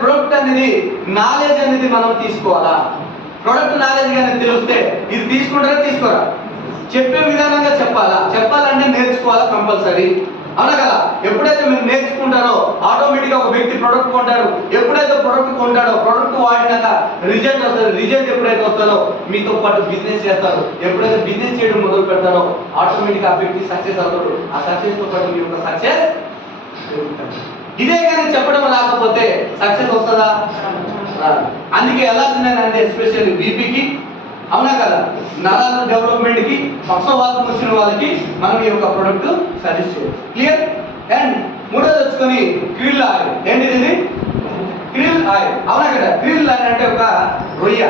Product అనేది knowledge అనేది మనం తీసుకోవాలా. ప్రొడక్ట్ నాలెడ్జ్ కానీ తెలిస్తే ఇది తీసుకుంటారా తీసుకోరా, చెప్పే విధానంగా చెప్పాలంటే నేర్చుకోవాలా కంపల్సరీ, అవునా కదా. ఎప్పుడైతే మీరు నేర్చుకుంటారో ఆటోమేటిక్గా ఒక వ్యక్తి ప్రొడక్ట్ కొంటాడు. ఎప్పుడైతే ప్రొడక్ట్ కొంటాడో ప్రొడక్ట్ వాడినాక రిజల్ట్ వస్తుంది. రిజల్ట్ ఎప్పుడైతే వస్తుందో మీతో పాటు బిజినెస్ చేస్తారు. ఎప్పుడైతే బిజినెస్ చేయడం మొదలు పెడతారో ఆటోమేటిక్గా ఆ వ్యక్తి సక్సెస్ అవుతాడు. ఆ సక్సెస్తో పాటు మీ యొక్క సక్సెస్ ఇదే కానీ చెప్పడం రాకపోతే సక్సెస్ వస్తుందా? అందుకే ఎలా తిన్నానంటే ఎస్పెషల్లీ బీపీకి, అవునా కదా, నరాల డెవలప్మెంట్కి, పక్షవాతం వచ్చిన వాళ్ళకి మనం ఈ యొక్క ప్రొడక్ట్ సజెస్ట్ చేయొచ్చు. క్లియర్. అండ్ మూడోది వచ్చుకొని క్రిల్ ఆయిల్. ఏంటిది ఇది? క్రిల్ ఆయిల్, అవునా కదా. క్రిల్ ఆయిల్ అంటే ఒక రొయ్య,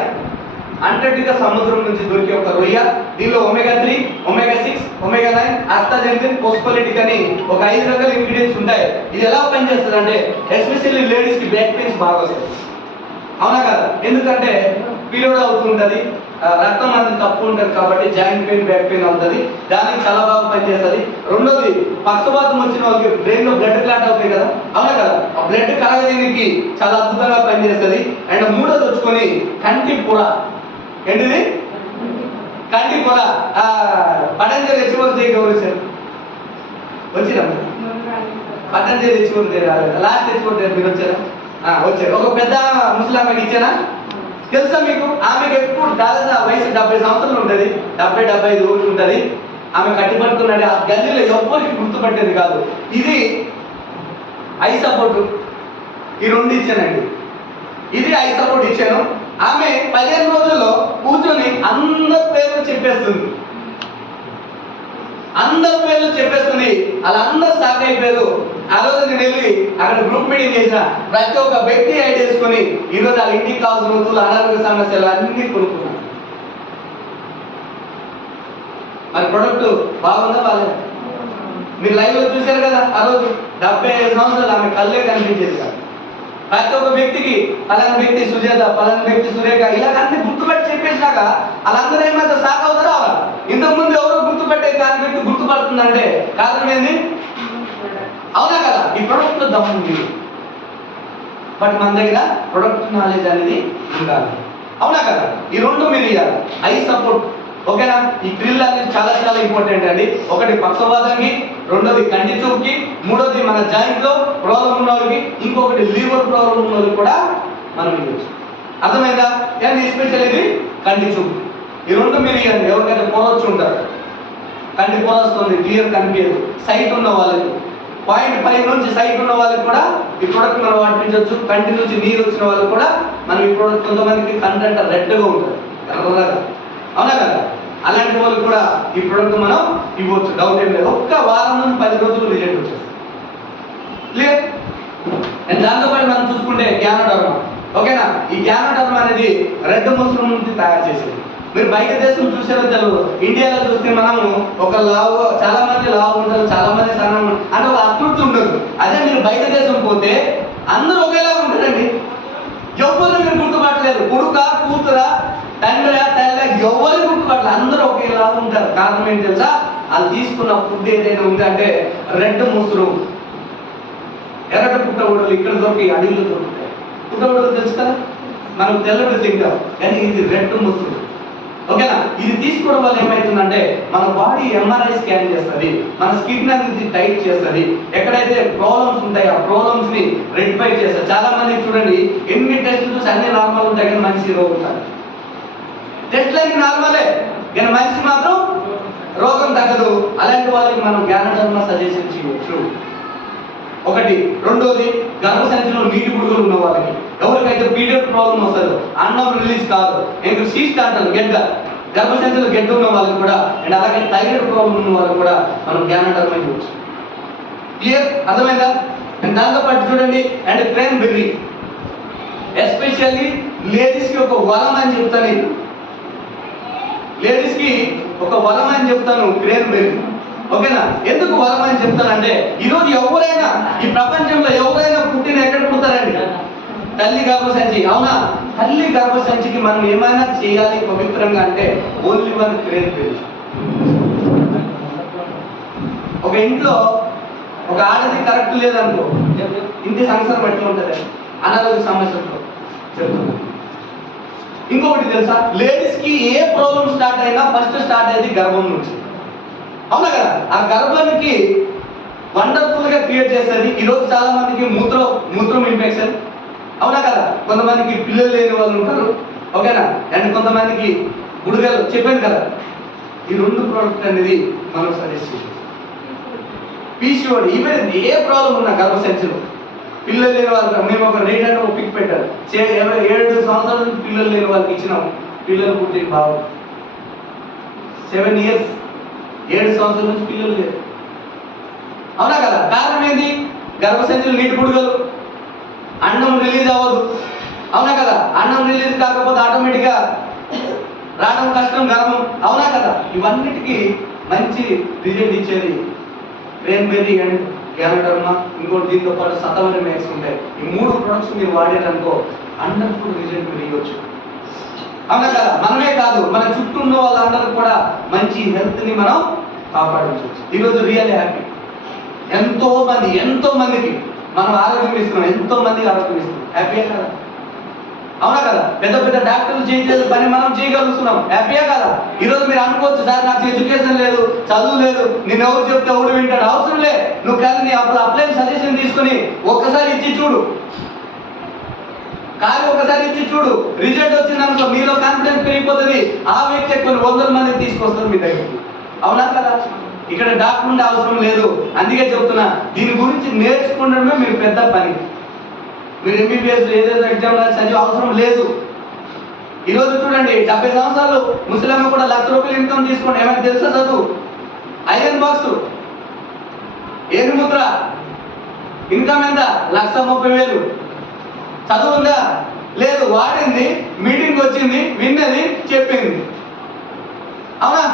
అంటార్టికా సముద్రం నుంచి దొరికే ఒక రొయ్య. దీనిలో omega-3, omega-6, omega-9, ఆస్టాజెనిన్, ఫోస్ఫోలిటిక్ అని ఒక 5 రకాల ఇంగ్రీడియంట్స్ ఉంటాయి. ఇది ఎలా పనిచేస్తుంది అంటే ఎస్పెషల్లీ లేడీస్కి బ్యాక్ పెయిన్స్ బాగా వస్తాయి, అవునా కదా. ఎందుకంటే పీరియడ్ అవుతుంటుంది, రక్తం అనేది తక్కువ ఉంటుంది కాబట్టి జాయింట్ పెయిన్, బ్యాక్ పెయిన్ అవుతుంది. దానికి చాలా బాగా పనిచేస్తుంది. రెండోది పక్షవాతం వచ్చిన వాళ్ళకి బ్రెయిన్లో బ్లడ్ క్లాట్ అవుతాయి కదా, అవునా కదా. ఆ బ్లడ్ కలగడానికి చాలా అద్భుతంగా పనిచేస్తుంది. అండ్ మూడోది వచ్చుకొని కంటి పొర. ఏంటిది? కంటి పొర. పతంజలి హెచ్ఓడి గౌరవించారు వచ్చినా? పతంజలి హెచ్ఓడి లాస్ట్ హెచ్ఓడి మీరు వచ్చారా? వచ్చారు. ఒక పెద్ద ముసలామెకి ఇచ్చానా తెలుసా మీకు? ఆమెకి ఎప్పుడు దాదాపు వయసు 70 సంవత్సరాలు ఉంటుంది, 70-75 రోజులు ఉంటుంది. ఆమె కట్టిపడుతున్నాడు. ఆ గల్లీలో ఎవ్వరికి గుర్తుపట్టేది కాదు. ఇది ఐ సపోర్టు, ఈ 2 ఇచ్చానండి. ఇది ఐ సపోర్ట్ ఇచ్చాను. ఆమె 15 రోజుల్లో కూర్చొని అందరి పేర్లు చెప్పేస్తుంది. వాళ్ళందరూ షాక్ అయిపోయారు. ఆ రోజు నేను వెళ్ళి అక్కడ గ్రూప్ మీటింగ్ చేసిన. ప్రతి ఒక్క వ్యక్తి ఐడి చేసుకొని ఈరోజు వాళ్ళ ఇంటికి కావాల్సిన వస్తువులు, అనారోగ్య సమస్యలు అన్ని కొనుక్కున్నాను. మరి ప్రొడక్ట్ బాగుందా బాగాలేదు? మీరు లైవ్ లో చూశారు కదా. ఆ రోజు 75 సంవత్సరాలు ఆమె కళ్ళే కనిపించేది కాదు. ప్రతి ఒక్క వ్యక్తికి పలానా వ్యక్తి సుజాత, పలానా వ్యక్తి సురేఖ, ఇలా అన్ని గుర్తుపెట్టి చెప్పేసినాక వాళ్ళందరూ ఏమైతే షాక్ అవుతారో అవ్వాలి. ఇంతకుముందు ఎవరో గుర్తుపెట్టే కాని వ్యక్తి గుర్తుపడుతుందంటే కారణం ఏంది? అవునా కదా. ఈ ప్రొడక్ట్ లో దమ్ము ఉంది. బట్ మన దగ్గర ప్రొడక్ట్ నాలెడ్జ్ అనేది ఉండాలి, అవునా కదా. ఈ 2 మీరు ఇవ్వాలి. ఐ సపోర్ట్, ఓకేనా. ఈ క్రిల్ అనేది చాలా చాలా ఇంపార్టెంట్ అండి. ఒకటి పక్షవాతానికి, రెండోది కంటి చూపుకి, మూడోది మన జాయింట్ లో ప్రాబ్లం ఉన్న వాళ్ళకి, ఇంకొకటి లివర్ ప్రాబ్లం ఉన్న వాళ్ళకి కూడా మనం ఇవ్వచ్చు. అర్థమైందా? అండ్ ఎస్పెషల్ ఇది కంటి చూపు. ఈ 2 మీరు ఇవ్వండి. ఎవరికైతే పోవచ్చు ఉంటారు, కంటి పోస్తుంది, క్లియర్ కనిపించదు, సైట్ ఉన్న వాళ్ళకి 0.5 నుంచి సైట్ ఉన్న వాళ్ళకి కూడా ఈ ప్రోడక్ట్ మనం వాడించవచ్చు. కంటి నుంచి నీరు వచ్చిన వాళ్ళకి కూడా మనం ఈ ప్రోడక్ట్, కొంతమందికి కంటెంట్ రెడ్గా ఉంటుంది, అవునా కదా. అలాంటి వాళ్ళకి కూడా ఈ ప్రోడక్ట్ మనం ఇవ్వచ్చు, డౌట్ ఏం లేదు. ఒక్క వారం నుంచి 10 రోజులు రిజల్ట్ వచ్చేస్తుంది. క్లియర్. అండ్ దాంతోపాటు మనం చూసుకుంటే గ్యానోడర్మా, ఓకేనా. ఈ గ్యానోడర్మా అనేది రెడ్ మష్రూమ్ నుంచి తయారు చేసేది. మీరు బయట దేశం చూసారో తెలియదు. ఇండియాలో చూస్తే మనము ఒక లావు, చాలా మంది లావు ఉంటారు, చాలా మంది సన్నం అంటే ఒక ఆకృతి ఉండదు. అదే మీరు బయట దేశం పోతే అందరూ ఒకేలాగా ఉంటారండి. ఎవరు మీరు గుర్తుపట్టలేరు. కొడుక, కూతురా, తండ్రి, తల్లి, ఎవరు గుర్తుపట్టలేదు. అందరూ ఒకేలాగా ఉంటారు. కారణం ఏంటి తెలుసా? అది తీసుకున్న ఫుడ్ ఏదైనా ఉందంటే రెడ్ మష్రూమ్, ఎర్రటి పుట్టగొడుగులు ఇక్కడ దొరికి అడవిలో దొరుకుతాయి. పుట్టగొడుగులు తెలుసు కదా, మనం తెల్లటి తింటాం, కానీ ఇది రెడ్ మష్రూమ్, ఓకేనా. ఇది తీసుకోవడం వల్ల ఏమవుతుందంటే మన బాడీ ఎంఆర్ఐ స్కాన్ చేస్తుంది, మన స్కిన్ అనేది టైట్ చేస్తుంది. ఎక్కడైతే ప్రాబ్లమ్స్ ఉంటాయి ఆ ప్రాబ్లమ్స్ ని రెక్టిఫై చేస్తుంది. చాలా మంది చూడండి, ఎన్ని టెస్టులు చూసి అన్ని నార్మల్ ఉంటాయి కానీ మనిషి రోగం ఉంటాయి. టెస్ట్లకి నార్మలే కానీ మనిషి మాత్రం రోగం తగ్గదు. అలాంటి వాళ్ళకి మనం గ్యానోడర్మా సజెషన్ చేయవచ్చు. ఒకటి. రెండోది గర్భసంచిలో నీటి బుడగలు ఉన్న వాళ్ళకి, ఎవరికైతే పీరియడ్ ప్రాబ్లం వస్తుందో, అన్నం రిలీజ్ కాదు, ఇంకా సీస్ట్ అంటారు గెడ్డ, గర్భసంచిలో గెడ్డ ఉన్న వాళ్ళకి కూడా, అండ్ అలాగే థైరాయిడ్ ప్రాబ్లం ఉన్న వాళ్ళకి కూడా మనం గ్యానోడర్మా ఇవ్వచ్చు. క్లియర్, అర్థమైందా? అండ్ దాంతోపాటు చూడండి, అండ్ క్రేన్ బెర్రీ, ఎస్పెషల్లీ లేడీస్కి ఒక వరం అని చెప్తాను. లేడీస్కి ఒక వరం అని చెప్తాను క్రేన్ బెర్రీ, ఓకేనా. ఎందుకు వరం అని చెప్తానంటే ఈరోజు ఎవరైనా ఈ ప్రపంచంలో ఎవరైనా పుట్టిన ఎక్కడ పుడతారండి? తల్లి గర్భసంచి, అవునా. తల్లి గర్భసంచికి మనం ఏమైనా చేయాలి పవిత్రంగా అంటే ఓన్లీ వన్ క్రేన్ బెర్రీ. ఒక ఇంట్లో ఒక ఆడది కరెక్ట్ లేదనుకో, ఇంటి సంసారం ఎట్లా ఉంటుంది? అనారోగ్య సమస్యలతో చెప్తుంది. ఇంకొకటి తెలుసా, లేడీస్ కి ఏ ప్రాబ్లం స్టార్ట్ అయినా ఫస్ట్ స్టార్ట్ అయ్యేది గర్భం నుంచి. అవునా కదా? ఆ గర్భానికి వండర్ఫుల్ గా క్రియేట్ చేసేది. ఈరోజు చాలా మందికి మూత్రం ఇన్ఫెక్షన్, అవునా కదా? కొంతమందికి పిల్లలు లేని వాళ్ళు ఉంటారు, ఓకేనా? అండ్ కొంతమందికి బుడగలు, చెప్పాను కదా. ఈ 2 ప్రోడక్ట్ అనేది మనం సజెస్ట్ చేసాం. పీసీఓడి, ఈవెన్ ఏ ప్రాబ్లం ఉన్నా గర్భసంచిలో పిల్లలు లేని వాళ్ళు, మేము ఒక రీడర్ ఒక పిక్ పెట్టారు, 7 సంవత్సరాల నుంచి పిల్లలు లేని వాళ్ళకి ఇచ్చినాం, పిల్లలు పుట్టిన బాబు 7 years, 7 సంవత్సరాల నుంచి పిల్లలు లేరు. అవునా కదా? కారణం ఏంటి? గర్భసంచిలో నీటి బుడగలు, అన్నం రిలీజ్ అవ్వదు. అవునా కదా? అన్నం రిలీజ్ కాకపోతే ఆటోమేటిక్గా రావడం కష్టం గర్భం. అవునా కదా? ఇవన్నిటికీ మంచి రిజల్ట్ ఇచ్చేది క్రేన్బెర్రీ అండ్ గ్యానోడర్మా, ఇంకోటి దీంతో పాటు సతవరం మేక్స్ ఉంటాయి. ఈ 3 ప్రొడక్ట్స్ మీరు వాడారనుకో వండర్ఫుల్ రిజల్ట్ మీరు ఇవ్వచ్చు. అవునా కదా? మనమే కాదు, మన చుట్టూ ఉన్న వాళ్ళందరూ కూడా మంచి హెల్త్ని మనం కాపాడించవచ్చు. ఈరోజు రియల్ హ్యాపీ. ఎంతో మందికి మనం ఆరోగ్యం ఇస్తున్నాం, ఎంతో మందికి ఆరోగ్యం ఇస్తున్నాం. హ్యాపీయా కదా? అవునా కదా? పెద్ద డాక్టర్లు చేసే పని మనం చేయగలుగుతున్నాం. హ్యాపీయా కదా? ఈరోజు మీరు అనుకోవచ్చు, సార్ నాకు ఎడ్యుకేషన్ లేదు, చదువు లేదు, నేను ఎవరు చెప్తే ఎవడు వింటాడు. అవసరం లే, నువ్వు కానీ నీ అప్లైన్ సజెషన్ తీసుకుని ఒక్కసారి ఇచ్చి చూడు, ఒకసారి ఇచ్చి చూడు. రిజల్ట్ వచ్చిందనుకో మీలో కాన్ఫిడెన్స్ పెరిగిపోతుంది. ఆ వ్యక్తి కొన్ని 100 మందిని తీసుకొస్తారు మీ దగ్గరికి. అవునా కదా? ఇక్కడ డాక్టర్ ఉండే అవసరం లేదు. అందుకే చెప్తున్నా, దీని గురించి నేర్చుకోవడమే మీరు పెద్ద పని. మీరు ఎంబీబీఎస్ ఏదైతే ఎగ్జామ్ రాసి చదివే అవసరం లేదు. ఈరోజు చూడండి, 70 సంవత్సరాలు ముసలమ్మ కూడా ₹1,00,000 ఇన్కమ్ తీసుకోండి. ఏమైనా తెలుసా? చదువు, ఐరన్ బాక్స్, ఏనుముద్ర, ఇన్కమ్ ఎంత? 1,30,000. చదువు ఉందా? లేదు. వాడింది, మీటింగ్ వచ్చింది, విన్నది, చెప్పింది. అవునా?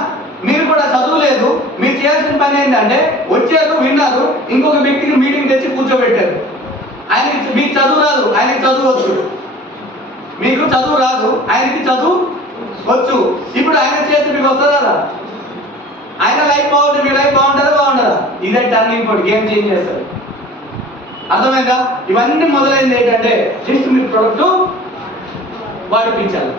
మీరు కూడా చదువు లేదు, మీరు చేయాల్సిన పని ఏంటంటే వచ్చారు, విన్నారు, ఇంకొక వ్యక్తికి మీటింగ్ తెచ్చి కూర్చోబెట్టారు. ఆయనకి మీకు చదువు రాదు, ఆయనకి చదువు వచ్చు. మీకు చదువు రాదు, ఆయనకి చదువు వచ్చు. ఇప్పుడు ఆయన చేస్తే మీకు వస్తుందా? ఆయన లైఫ్ బాగుంటుంది, మీ లైఫ్ బాగుంటుందా? ఇదే టర్నింగ్ పాయింట్, గేమ్ చేంజ్ చేస్తారు. అర్థమైందా? ఇవన్నీ మొదలైంది ఏంటంటే జస్ట్ మీరు ప్రొడక్ట్ వాడిపించాలి.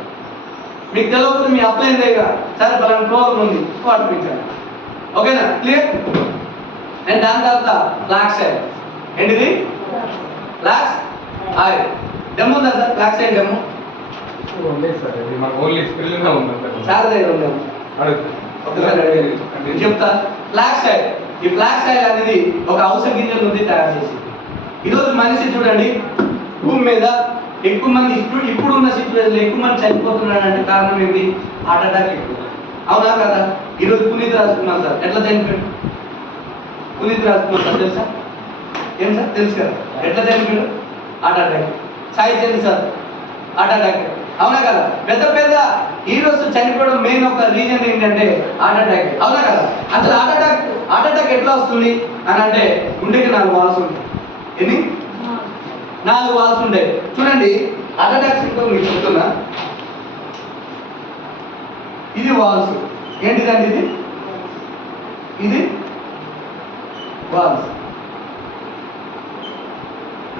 మీకు తెలియకపోతే మీ అప్లైన్ దగ్గర సరే పలానా ప్రాబ్లం ఉంది, వాడిపించాలి. ఓకేనా? క్లియర్? అండ్ దాని తర్వాత ఫ్లాక్స్ ఆయిల్. ఏంటిది? ఫ్లాక్స్ ఆయిల్ డెమో ఉందా సార్? ఫ్లాక్స్ ఆయిల్ డెమో చాలా దగ్గర ఉందా? ఒకసారి అడిగాను, చెప్తా. ఫ్లాక్స్ ఆయిల్, ఈ ఫ్లాక్స్ ఆయిల్ అనేది ఒక ఔషధ గింజల నుండి తయారు చేసింది. ఈరోజు మనిషి చూడండి, భూమి మీద ఎక్కువ మంది ఇప్పుడున్న సిచ్యువేషన్ ఎక్కువ మంది చనిపోతున్నాడంటే కారణం ఏంటి? హార్ట్ అటాక్ ఎక్కువ. అవునా కదా? ఈరోజు పునీత్ రాజ్కుమార్ సార్ ఎట్లా చనిపోయాడు? పునీత్ రాజ్కుమార్ సార్ తెలుసా? ఏం సార్? తెలుసు కదా? ఎట్లా చనిపోయాడు? Heart attack. Sai Chand sir heart attack. అవునా కదా? పెద్ద హీరోస్ చనిపోవడం మెయిన్ ఒక రీజన్ ఏంటంటే హార్ట్ అటాక్. అవునా కదా? అసలు హార్ట్ అటాక్ ఎట్లా వస్తుంది అని అంటే గుండెకి 4 వాల్స్ ఉంటాయి. ఎన్ని? 4 వాల్స్ ఉంటాయి. చూడండి, హార్ట్ అటాక్ సింటమ్ మీకు చెప్తున్నా. ఇది వాల్స్. ఏంటిదండి? ఇది వాల్స్.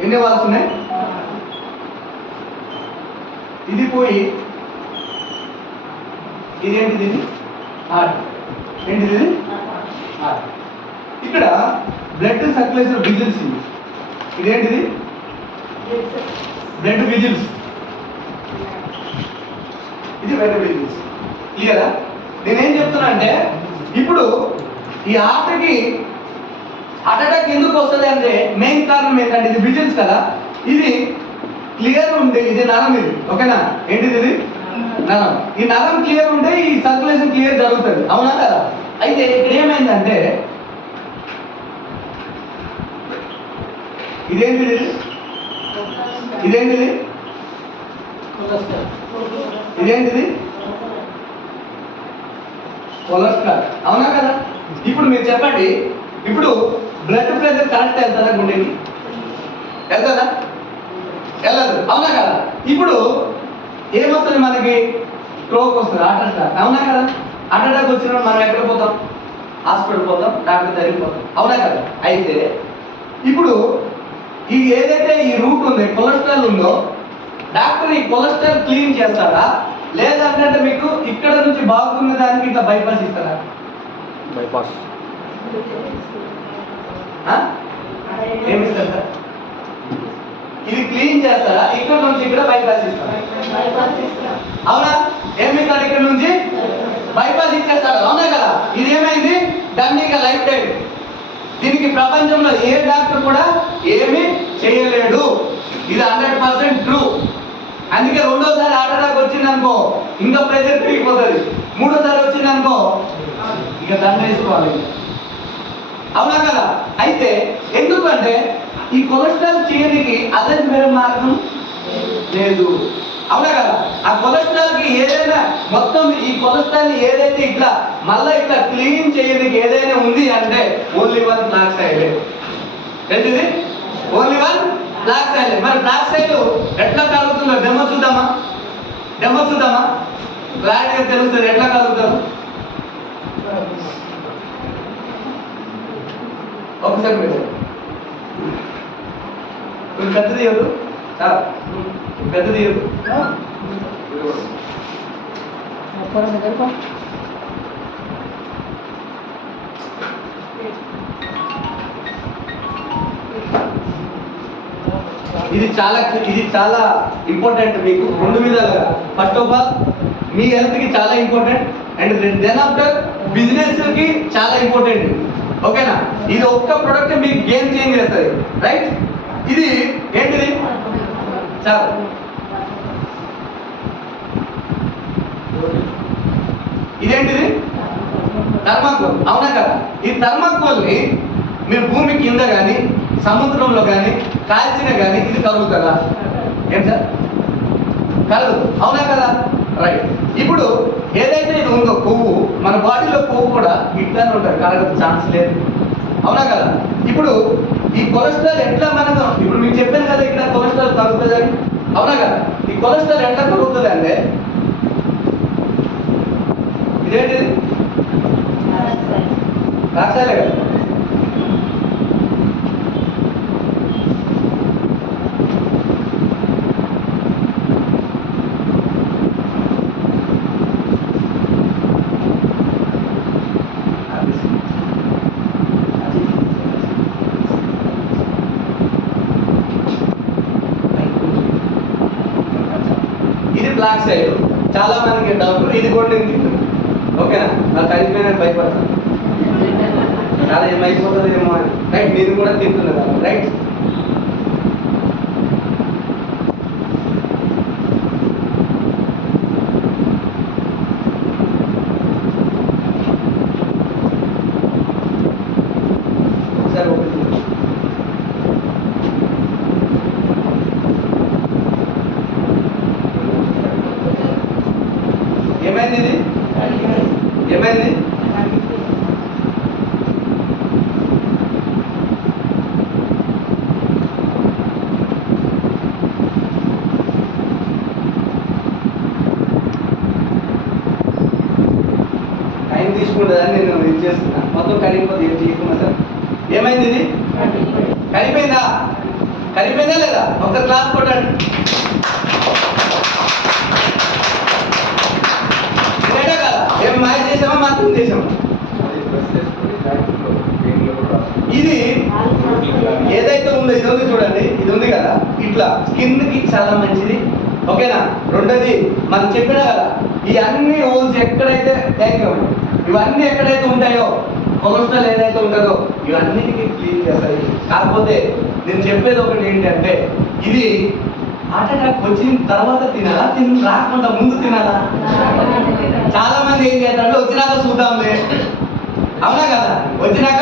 ఎన్ని వాల్స్ ఉన్నాయి? ఇది పోయి ఇది ఏంటిది? హార్ట్. ఏంటిది? హార్ట్. ఇక్కడ బ్లడ్ సర్క్యులేషన్ విజిల్స్. ఇదేంటిది? Blood whistles. ఇది బ్లడ్ విజిల్స్. క్లియరా? నేనేం చెప్తున్నా అంటే ఇప్పుడు ఈ హార్ట్కి హార్ట్ అటాక్ ఎందుకు వస్తుంది అంటే మెయిన్ కారణం ఏంటంటే ఇది విజిల్స్ కదా. ఇది క్లియర్ ఉంటే ఇది నరం, ఇది ఓకేనా? ఏంటిది? ఇది నరం. ఈ నరం క్లియర్ ఉంటే ఈ సర్క్యులేషన్ క్లియర్ జరుగుతుంది. అవునా కదా? అయితే ఇక్కడ ఏమైందంటే ఇదేంటిది? ఇదేంటిది? ఇదేంటిది? కొలెస్ట్రాల్. అవునా కదా? ఇప్పుడు మీరు చెప్పండి, ఇప్పుడు బ్లడ్ ప్రెషర్ కరెక్ట్ వెళ్తారా? గుండెకి వెళ్తారా? వెళ్ళదు. అవునా కదా? ఇప్పుడు ఏమొస్తుంది మనకి? స్ట్రోక్ వస్తుంది, హార్ట్ అటాక్. అవునా కదా? హార్ట్ అటాక్ వచ్చినప్పుడు మనం ఎక్కడ పోతాం? హాస్పిటల్ పోతాం, డాక్టర్ దగ్గరికి పోతాం. అవునా కదా? అయితే ఇప్పుడు ఈ ఏదైతే ఈ రూట్ ఉంది కొలెస్ట్రాల్ కొలెస్ట్రాల్ ఉందో డాక్టర్ ఈ కొలెస్ట్రాల్ క్లీన్ చేస్తాడా, లేదంటే మీకు ఇక్కడ నుంచి బాగున్న దానికి ఇట్లా బైపాస్ ఇస్తారా? బైపాస్ ఏమిస్తారు సార్? ఇది క్లీన్ చేస్తారా, ఇక్కడ నుంచి ఇక్కడ బైపాస్ ఇస్తారా? అవునా? ఏమిస్తాడు? ఇక్కడ నుంచి బైపాస్ ఇచ్చేస్తాడు, అవునా కదా? ఇది ఏమైంది? డమ్మీగా లైఫ్ టైం. దీనికి ప్రపంచంలో ఏ డాక్టర్ కూడా ఏమీ చేయలేడు. ఇది 100% ట్రూ. అందుకే రెండోసారి హార్ట్ అటాక్ వచ్చింది అనుకో ఇంకా ప్రెషర్ పెరిగిపోతుంది. మూడోసారి వచ్చింది అనుకో ఇక దండ వేసుకోవాలి, అవునా కదా? అయితే ఎందుకంటే ఈ కొలెస్ట్రాల్ చేయడానికి అదే వేరే మార్గం లేదు, అవునా కదా? ఆ కొలెస్ట్రాల్ కి ఏదైనా మొత్తం ఈ కొలెస్ట్రాల్ ఏదైతే ఇట్లా మళ్ళీ ఇట్లా క్లీన్ చేయడానికి ఏదైనా ఉంది అంటే ఓన్లీ వన్ బ్లాక్ సైడ్. ఏంటిది? Only one black side. మరి బ్లాక్ సైడ్ ఎట్లా కలుగుతుందో డెమో చూద్దామా? క్లారిటీగా తెలుస్తుంది ఎట్లా కలుగుతారు. ఒకసారి మీరు పెద్ద తీయదు, చాలా పెద్ద తీయదు. ఇది చాలా ఇంపార్టెంట్ మీకు రెండు విధాలుగా. ఫస్ట్ ఆఫ్ ఆల్ మీ హెల్త్ కి చాలా important, and then after business కి చాలా ఇంపార్టెంట్, ఓకేనా? ఇది ఒక్క ప్రొడక్ట్ మీకు గేమ్ చేంజ్ చేస్తుంది, రైట్? ఇది ఏంటిది? చాలా ఇదేంటిది? థర్మాకోల్, అవునా కదా? ఈ థర్మాకోల్ని మీరు భూమి కింద కానీ సముద్రంలో కానీ కాల్చిన కానీ ఇది కలుగుతుందా? ఏం సార్? కలదు, అవునా కదా? రైట్. ఇప్పుడు ఏదైతే ఇది ఉందో కొవ్వు, మన బాడీలో కొవ్వు కూడా ఇట్లానే ఉంటుంది, కలగదు, ఛాన్స్ లేదు, అవునా కదా? ఇప్పుడు ఈ కొలెస్ట్రాల్ ఎట్లా మనకు ఇప్పుడు మీకు చెప్పాను కదా ఇక్కడ కొలెస్ట్రాల్ కలుగుతుంది అని, అవునా కదా? ఈ కొలెస్ట్రాల్ ఎట్లా కలుగుతుంది అంటే ఇదేంటిది? రాసాలే కదా? ఇది బ్లాక్ సైడ్. చాలా మందికి డౌట్, ఇది కూడా నేను తింటుంది, ఓకేనా? నాకు కలిసిపోయినా భయపడతాను, చాలా ఏమైపోతుంది ఏమో అని, రైట్? మీరు కూడా తింటున్నారు, రైట్? ఒకసారి ఒకటి ఏమైంది? ఇది ఏమైంది? టైం తీసుకుంటుందని నేను ఇది చేస్తున్నా, మొత్తం కరిగిపోతే ఏం చేయకుండా సార్. ఏమైంది? ఇది కరిగిపోయిందా లేదా? ఒకసారి క్లాస్ కొట్టండి. ఏం మాయ చేసామా మాత్రం చేసామా? ఇది ఏదైతే ఉందో ఇది ఉంది చూడండి, ఇది ఉంది కదా, ఇట్లా స్కిన్ కి చాలా మంచిది, ఓకేనా? రెండోది మనం చెప్పినా కదా, ఈ అన్ని హోల్స్ ఎక్కడైతే ఇవన్నీ ఎక్కడైతే ఉంటాయో కొలెస్ట్రాల్ ఏదైతే ఉంటుందో ఇవన్నిటికీ క్లీన్ చేస్తాయి. కాకపోతే నేను చెప్పేది ఒకటి ఏంటంటే ఇది హార్ట్ అటాక్ వచ్చిన తర్వాత తినాలా, రాకుండా ముందు తినాలా? చాలా మంది ఏం చేస్తారంటే వచ్చినాక చూద్దాంలే, అవునా కదా? వచ్చినాక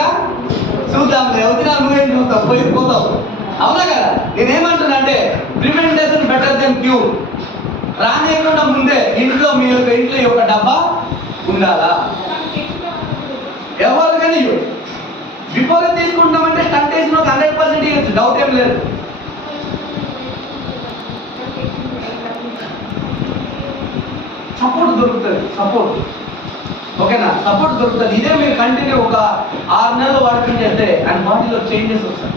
చూద్దాంలే, వచ్చినాక నువ్వేం చూస్తావు, పోయిపోతావు, అవునా కదా? నేనేమంటున్నా అంటే ప్రివెంటేషన్ బెటర్ దెన్ క్యూర్. రానియకుండా ముందే ఇంట్లో మీ యొక్క డబ్బా ఉండాలా? ఎవరికైనా బిఫోర్ తీసుకుంటామంటే స్టంట్ వేసిన 100% ఇవ్వచ్చు, డౌట్ ఏం లేదు. సపోర్ట్ దొరుకుతుంది, ఓకేనా? సపోర్ట్ దొరుకుతుంది. ఇదే మీరు కంటిన్యూ ఒక 6 నెలలు వాడుకుని చేస్తే అండ్ బాడీలో చేంజెస్ వస్తాయి.